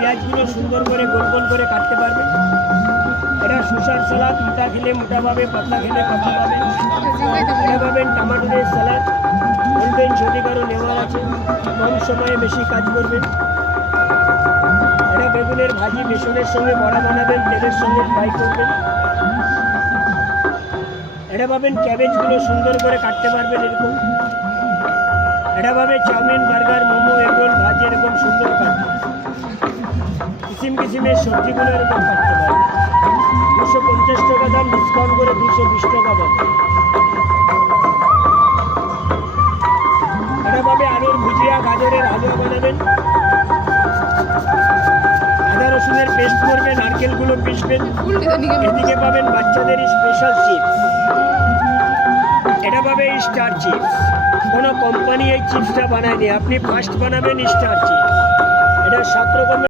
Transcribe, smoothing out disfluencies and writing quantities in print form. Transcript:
পেঁয়াজগুলো সুন্দর করে গোল গোল করে কাটতে পারবেন। এটা শসার সালাদ, মোটা খেলে মোটা পাবে, পাতলা খেলে পাতলা পাবেন। এটা পাবেন টমাটোরের স্যালাড, বলবেন যদি কারো নেওয়ার আছে, কম সময়ে বেশি কাজ করবেন। এটা বেগুনের ভাজি, বেসনের সঙ্গে বড়া বানাবেন, তেলের সঙ্গে ফ্রাই করবেন। এটা পাবেন ক্যাবেজগুলো সুন্দর করে কাটতে পারবেন এরকম। এটা পাবে চাউমিন, বার্গার, মোমো, এগরোল, ভাজি এরকম সুন্দর কাটবে। কিসিম কিসিমের সবজিগুলো এরকম কাটতে পারবে। 250 টাকা দাম, ডিসকাউন্ট করে 220 টাকা দাম। এটা পাবে আলুর ভুজিয়া, গাজরের হালুয়া বানাবেন। আদা রসুনের পেস্ট করবেন, নারকেলগুলো পিসবেন। এদিকে পাবেন বাচ্চাদের স্পেশাল চিপস। এটা পাবে স্টার চিপস। কোনো কোম্পানি এই চিপসটা বানায়নি, আপনি ফার্স্ট বানাবেন স্টার চিপস। এটা 7 রকমের